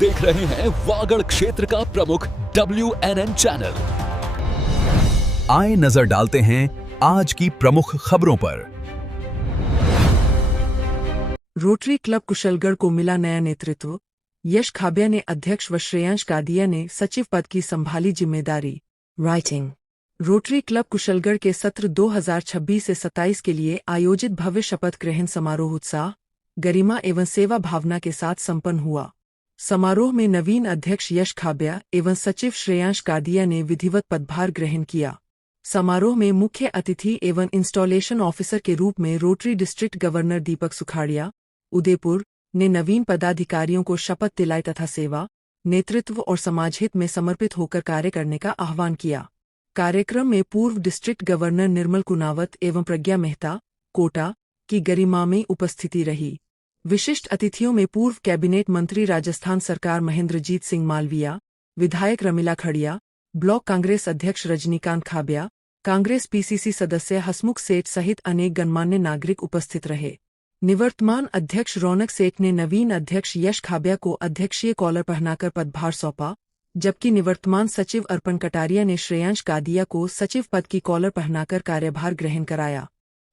देख रहे हैं वागड़ क्षेत्र का प्रमुख WNN चैनल। आए नजर डालते हैं आज की प्रमुख खबरों पर। रोटरी क्लब कुशलगढ़ को मिला नया नेतृत्व। यश खाबिया ने अध्यक्ष व श्रेयांश कादिया ने सचिव पद की संभाली जिम्मेदारी। राइटिंग। रोटरी क्लब कुशलगढ़ के सत्र 2026 से 27 के लिए आयोजित भव्य शपथ ग्रहण समारोह उत्साह, गरिमा एवं सेवा भावना के साथ संपन्न हुआ। समारोह में नवीन अध्यक्ष यश खाबिया एवं सचिव श्रेयांश कादिया ने विधिवत पदभार ग्रहण किया। समारोह में मुख्य अतिथि एवं इंस्टॉलेशन ऑफिसर के रूप में रोटरी डिस्ट्रिक्ट गवर्नर दीपक सुखाड़िया, उदयपुर ने नवीन पदाधिकारियों को शपथ दिलाई तथा सेवा, नेतृत्व और समाजहित में समर्पित होकर कार्य करने का आह्वान किया। कार्यक्रम में पूर्व डिस्ट्रिक्ट गवर्नर निर्मल कुनावत एवं प्रज्ञा मेहता, कोटा की गरिमामयी उपस्थिति रही। विशिष्ट अतिथियों में पूर्व कैबिनेट मंत्री राजस्थान सरकार महेंद्रजीत सिंह मालविया, विधायक रमीला खड़िया, ब्लॉक कांग्रेस अध्यक्ष रजनीकांत खाबिया, कांग्रेस PCC सदस्य हसमुख सेठ सहित अनेक गणमान्य नागरिक उपस्थित रहे। निवर्तमान अध्यक्ष रौनक सेठ ने नवीन अध्यक्ष यश खाबिया को अध्यक्षीय कॉलर पहनाकर पदभार सौंपा, जबकि निवर्तमान सचिव अर्पण कटारिया ने श्रेयांश कादिया को सचिव पद की कॉलर पहनाकर कार्यभार ग्रहण कराया।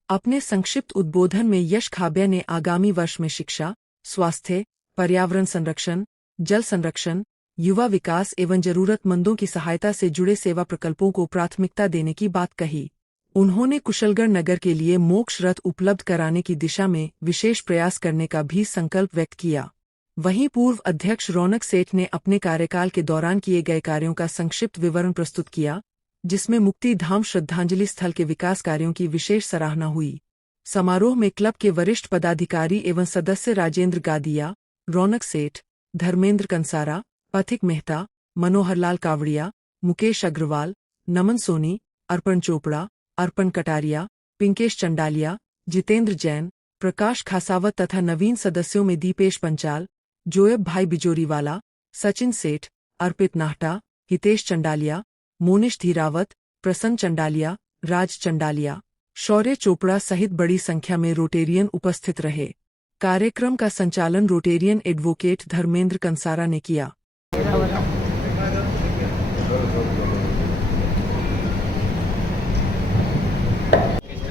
अपने संक्षिप्त उद्बोधन में यश खाबिया ने आगामी वर्ष में शिक्षा, स्वास्थ्य, पर्यावरण संरक्षण, जल संरक्षण, युवा विकास एवं जरूरतमंदों की सहायता से जुड़े सेवा प्रकल्पों को प्राथमिकता देने की बात कही। उन्होंने कुशलगढ़ नगर के लिए मोक्ष रथ उपलब्ध कराने की दिशा में विशेष प्रयास करने का भी संकल्प व्यक्त किया। वहीं पूर्व अध्यक्ष रौनक सेठ ने अपने कार्यकाल के दौरान किए गए कार्यों का संक्षिप्त विवरण प्रस्तुत किया, जिसमें मुक्ति धाम श्रद्धांजलि स्थल के विकास कार्यों की विशेष सराहना हुई। समारोह में क्लब के वरिष्ठ पदाधिकारी एवं सदस्य राजेंद्र गादिया, रौनक सेठ, धर्मेंद्र कंसारा, पथिक मेहता, मनोहरलाल कावड़िया, मुकेश अग्रवाल, नमन सोनी, अर्पण चोपड़ा, अर्पण कटारिया, पिंकेश चंडालिया, जितेंद्र जैन, प्रकाश खासावत तथा नवीन सदस्यों में दीपेश पंचाल, जोयब भाई बिजोरीवाला, सचिन सेठ, अर्पित नाहटा, हितेश चंडालिया, मोनिश धीरावत, प्रसन्न चंडालिया, राज चंडालिया, शौर्य चोपड़ा सहित बड़ी संख्या में रोटेरियन उपस्थित रहे। कार्यक्रम का संचालन रोटेरियन एडवोकेट धर्मेंद्र कंसारा ने किया।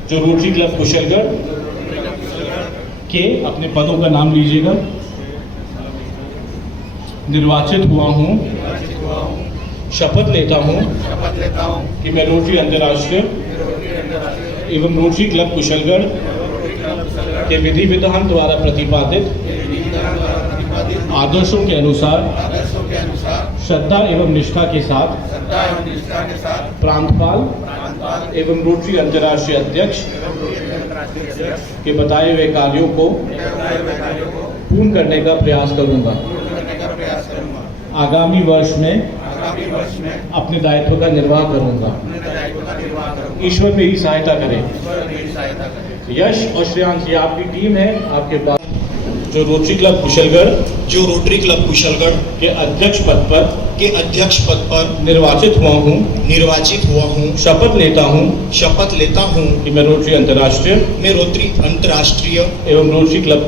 जो रोटरी क्लब कुशलगढ़ के अपने पदों का नाम लीजिएगा। निर्वाचित हुआ हूँ, शपथ लेता हूँ कि मैं रोटरी अंतर्राष्ट्रीय एवं रोटरी क्लब कुशलगढ़ के विधि विधान द्वारा प्रतिपादित आदर्शों के अनुसार श्रद्धा एवं निष्ठा के साथ प्रांतपाल एवं रोटरी अंतर्राष्ट्रीय अध्यक्ष के बताए हुए कार्यों को पूर्ण करने का प्रयास करूंगा। आगामी वर्ष में अपने दायित्व का निर्वाह करूंगा। ईश्वर मेरी सहायता करे। यश और श्रेयांश, ये आपकी टीम है। आपके पास जो रोटरी क्लब कुशलगढ़ के अध्यक्ष पद पर निर्वाचित हुआ हूँ, शपथ लेता हूँ कि मैं रोटरी अंतर्राष्ट्रीय एवं रोटरी क्लब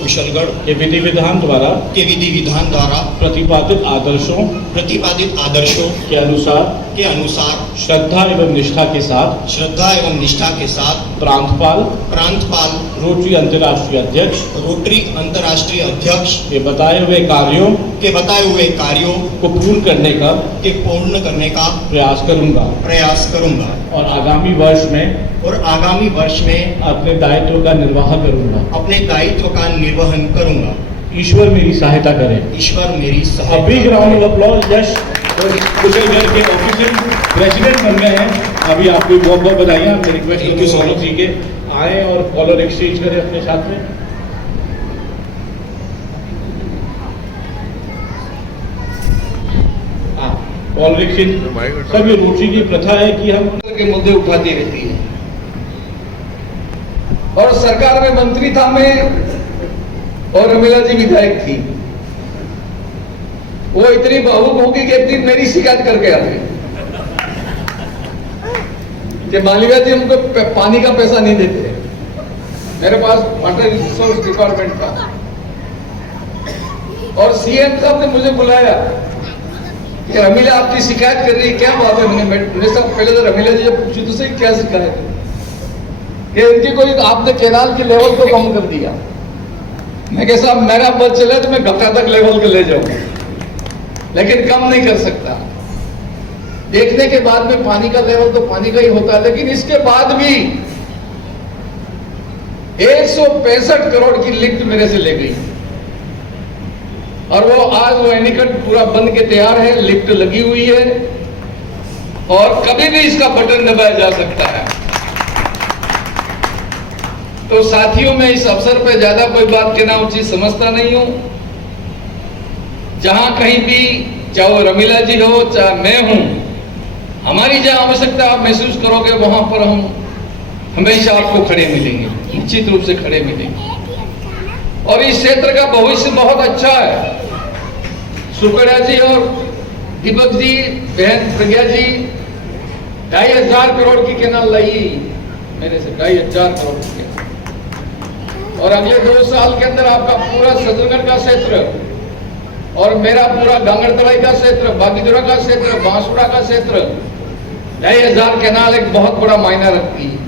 कुशलगढ़ के विधि विधान द्वारा प्रतिपादित आदर्शों के अनुसार श्रद्धा एवं निष्ठा के साथ प्रांतपाल रोटरी अंतर्राष्ट्रीय अध्यक्ष के बताए हुए कार्यों को पूर्ण करने का प्रयास करूंगा और आगामी वर्ष में अपने दायित्व का निर्वहन करूंगा। ईश्वर मेरी सहायता करे। Big round of applause. Yash Kushalgarh के ऑफिशियल प्रेसिडेंट बन गए हैं। अभी आपको बहुत बहुत बधाइयाँ। मैं रिक्वेस्ट करूँगा सोनू जी के आए और कॉलर एक्सचेंज करें अपने साथ में। Collar exchange. सब ये रोटरी की प्रथा है कि हम के मुद्दे उठाती रहती है। और सरकार में मंत्री था मैं और रमीला जी विधायक थी। वो इतनी भावुक होगी कि एक दिन मेरी शिकायत करके आते कि मालविया जी हमको पानी का पैसा नहीं देते। मेरे पास वाटर रिसोर्स डिपार्टमेंट था और सीएम साहब ने मुझे बुलाया कि रमीला आपकी शिकायत कर रही है, क्या बात है? मैंने सब पहले तो रमीला जी जब पूछी तो सही क्या शिकायत है कि इनकी कोई आपने कैनाल की लेवल को कम कर दिया। मैं कह साहब मेरा बस चले तो मैं घटा तक लेवल के ले जाऊंगा, लेकिन कम नहीं कर सकता। देखने के बाद में पानी का लेवल तो पानी का ही होता है, लेकिन इसके बाद भी 165 करोड़ की लिफ्ट मेरे से ले गई और वो आज वो एनीकट पूरा बन के तैयार है, लिफ्ट लगी हुई है और कभी भी इसका बटन दबाया जा सकता है। तो साथियों, मैं इस अवसर पर ज्यादा कोई बात कहना उचित समझता नहीं हूं। जहां कहीं भी, चाहे वो रमीला जी हो चाहे मैं हूं, हमारी जहां आवश्यकता आप महसूस करोगे वहां पर हम हमेशा आपको खड़े मिलेंगे, निश्चित रूप से खड़े मिलेंगे। और इस क्षेत्र का भविष्य बहुत अच्छा है। सुकड़िया जी और दीपक जी, बहन प्रज्ञा जी 2,500 करोड़ की कैनाल लाई मेरे से, 2,500 करोड़ की कैनाल। और अगले 2 साल के अंदर आपका पूरा सजनगढ़ का क्षेत्र और मेरा पूरा गांगड़तराई का क्षेत्र, बागीदुरा का क्षेत्र, बांसुड़ा का क्षेत्र, 2,500 कैनाल एक बहुत बड़ा मायना रखती है।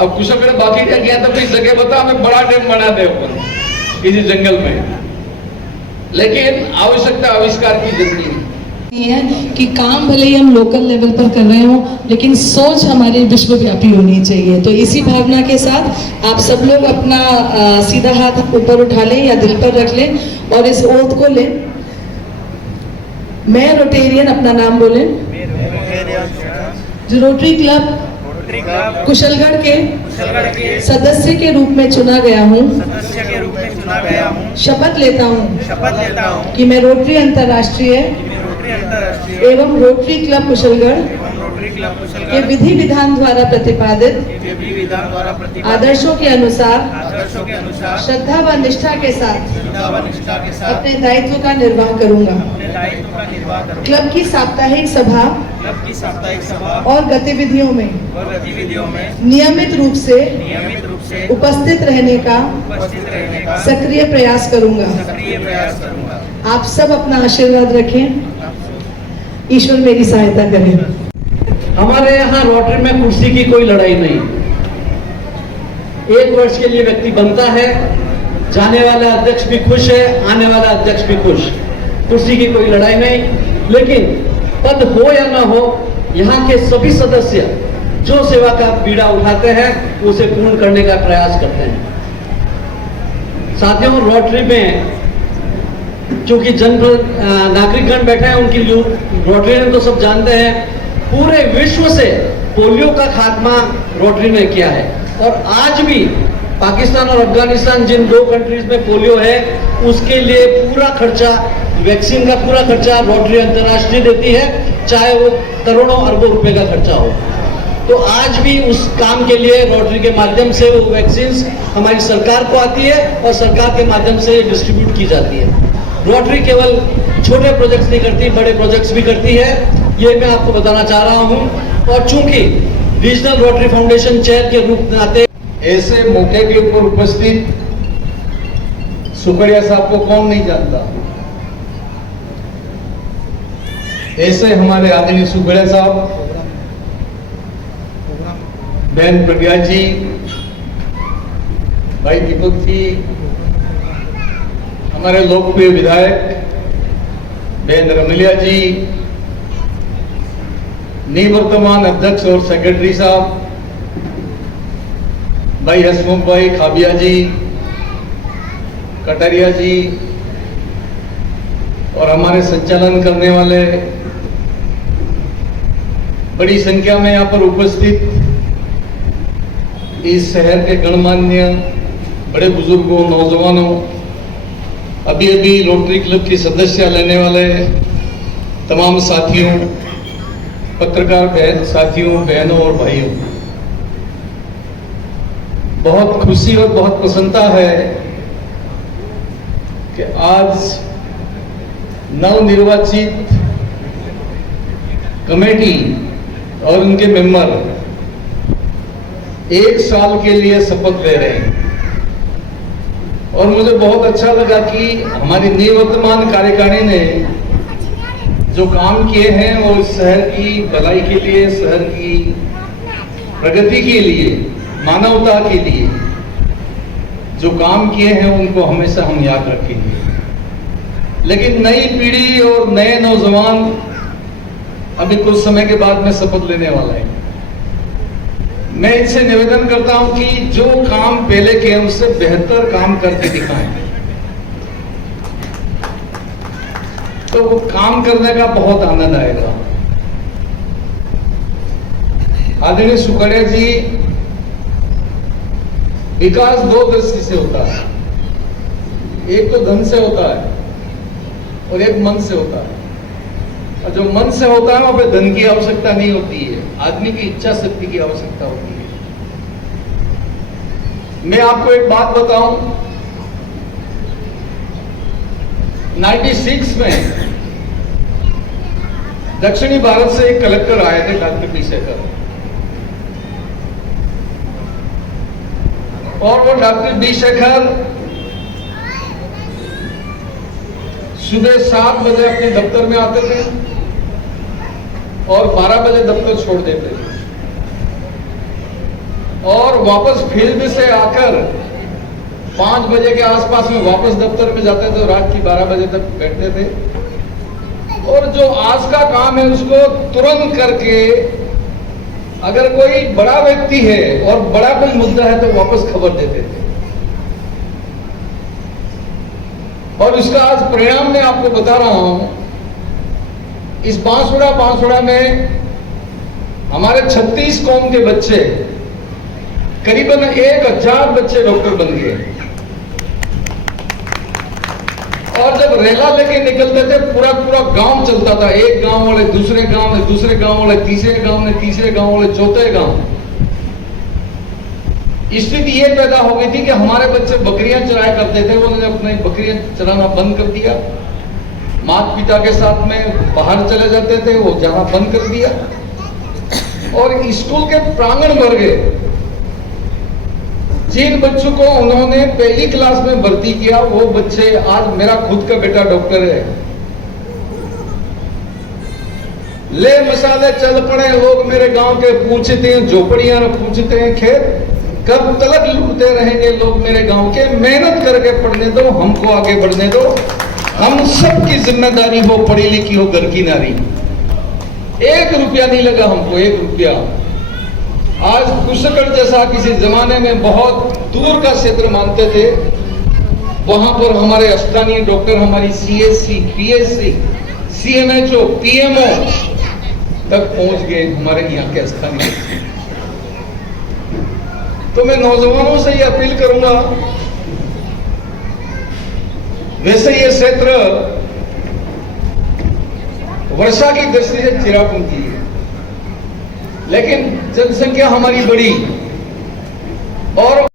अब कुशलगढ़ बाकी रह गया तो कोई जगह बता, हमें बड़ा डैम बना दे ऊपर किसी जंगल में, लेकिन आवश्यकता आविष्कार की जरूरी है कि काम भले ही हम लोकल लेवल पर कर रहे हो, लेकिन सोच हमारी विश्वव्यापी होनी चाहिए। तो इसी भावना के साथ आप सब लोग अपना सीधा हाथ ऊपर उठा लें या दिल पर रख लें और इस ओथ को लें। मैं रोटेरियन, अपना नाम बोलें। जो रोटरी क्लब कुशलगढ़ के सदस्य के रूप में चुना गया हूँ, शपथ लेता हूँ कि मैं रोटरी अंतर्राष्ट्रीय एवं रोटरी क्लब कुशलगढ़ के विधि विधान द्वारा प्रतिपादित आदर्शों के अनुसार श्रद्धा व निष्ठा के साथ अपने दायित्व का निर्वाह करूंगा। क्लब की साप्ताहिक सभा और गतिविधियों में नियमित रूप से उपस्थित रहने का सक्रिय प्रयास करूंगा। आप सब अपना आशीर्वाद रखें, ईश्वर मेरी सहायता करें। हमारे यहाँ रोटरी में कुर्सी की कोई लड़ाई नहीं। 1 वर्ष के लिए व्यक्ति बनता है, जाने वाला अध्यक्ष भी खुश है, आने वाला अध्यक्ष भी खुश। कुर्सी की कोई लड़ाई नहीं, लेकिन पद हो या ना हो, यहाँ के सभी सदस्य जो सेवा का बीड़ा उठाते हैं उसे पूर्ण करने का प्रयास करते हैं। साथियों, रोटरी में क्योंकि नागरिकगण बैठे हैं, उनकी रोटरी तो सब जानते हैं, पूरे विश्व से पोलियो का खात्मा रोटरी ने किया है। और आज भी पाकिस्तान और अफगानिस्तान, जिन 2 कंट्रीज में पोलियो है, उसके लिए पूरा खर्चा, वैक्सीन का पूरा खर्चा रोटरी अंतर्राष्ट्रीय देती है, चाहे वो करोड़ों अरबों रुपए का खर्चा हो। तो आज भी उस काम के लिए रोटरी के माध्यम से वो वैक्सीन हमारी सरकार को आती है और सरकार के माध्यम से डिस्ट्रीब्यूट की जाती है। रोटरी केवल छोटे प्रोजेक्ट्स नहीं करती, बड़े प्रोजेक्ट्स भी करती है, ये मैं आपको बताना चाह रहा हूं। और चूंकि रीजनल रोटरी फाउंडेशन चेयर के रूप में आते, ऐसे मौके के ऊपर उपस्थित सुकड़िया साहब को कौन नहीं जानता। ऐसे हमारे आदरणीय सुकड़िया साहब, बहन प्रज्ञा जी, भाई दीपक जी, हमारे लोकप्रिय विधायक बहन रमीला जी, निवर्तमान अध्यक्ष और सेक्रेटरी साहब भाई हसमुख भाई खाबिया जी, कटारिया जी, और हमारे संचालन करने वाले बड़ी संख्या में यहाँ पर उपस्थित इस शहर के गणमान्य बड़े बुजुर्गों, नौजवानों, अभी अभी रोटरी क्लब की सदस्य लेने वाले तमाम साथियों, पत्रकार साथियों, बहनों और भाइयों, बहुत खुशी और बहुत प्रसन्नता है कि आज नवनिर्वाचित कमेटी और उनके मेंबर 1 साल के लिए शपथ ले रहे हैं। और मुझे बहुत अच्छा लगा कि हमारी निवर्तमान कार्यकारिणी ने जो काम किए हैं वो इस शहर की भलाई के लिए, शहर की प्रगति के लिए, मानवता के लिए जो काम किए हैं उनको हमेशा हम याद रखेंगे। लेकिन नई पीढ़ी और नए नौजवान अभी कुछ समय के बाद में शपथ लेने वाला है। मैं इनसे निवेदन करता हूं कि जो काम पहले किए उससे बेहतर काम करके दिखाएं, तो वो काम करने का बहुत आनंद आएगा। आदरणीय सुकड़िया जी, विकास दो दृष्टि से होता है, एक तो धन से होता है और एक मन से होता है। और जो मन से होता है वहां पे धन की आवश्यकता नहीं होती है, आदमी की इच्छा शक्ति की आवश्यकता होती है। मैं आपको एक बात बताऊं, 96 में दक्षिणी भारत से एक कलेक्टर आए थे, डॉक्टर पी शेखर, और वो डॉक्टर बी शेखर सुबह 7 बजे अपने दफ्तर में आते थे और 12 बजे दफ्तर छोड़ देते थे, और वापस फील्ड से आकर 5 बजे के आसपास में वापस दफ्तर में जाते थे, रात की 12 बजे तक बैठते थे। और जो आज का काम है उसको तुरंत करके, अगर कोई बड़ा व्यक्ति है और बड़ा कोई मुद्दा है तो वापस खबर देते थे। और इसका आज परिणाम मैं आपको बता रहा हूं। इस बांसुड़ा में हमारे 36 कौम के बच्चे, करीबन 1000 बच्चे डॉक्टर बन गए। और जब रेला लेके निकलते थे पूरा गांव चलता था, एक गांव वाले दूसरे गांव में, दूसरे गांव वाले तीसरे गांव में, तीसरे गांव वाले चौथे गांव। स्थिति ये पैदा हो गई थी कि हमारे बच्चे बकरियां चराया करते थे, उन्होंने अपनी बकरियां चराना बंद कर दिया, माता पिता के साथ में बाहर चले जाते थे, वो जाना बंद कर दिया, और स्कूल के प्रांगण भर गए। जिन बच्चों को उन्होंने पहली क्लास में भर्ती किया वो बच्चे, आज मेरा खुद का बेटा डॉक्टर है। ले मसाले चल पड़े लोग मेरे गांव के, पूछते हैं झोपड़ियां, पूछते हैं खेत, कब तक लूटते रहेंगे लोग मेरे गांव के। मेहनत करके पढ़ने दो, हमको आगे बढ़ने दो, हम सबकी जिम्मेदारी हो, पढ़ी लिखी हो, घर की नारी। 1 रुपया नहीं लगा हमको, 1 रुपया। आज कुशलगढ़ जैसा किसी जमाने में बहुत दूर का क्षेत्र मानते थे, वहां पर हमारे स्थानीय डॉक्टर हमारी CSC, PSC, CMHO, PMO तक पहुंच गए, हमारे यहाँ के स्थानीय। तो मैं नौजवानों से ये अपील करूंगा, वैसे ये क्षेत्र वर्षा की दृष्टि से चिरापुंजी है, लेकिन जनसंख्या हमारी बड़ी और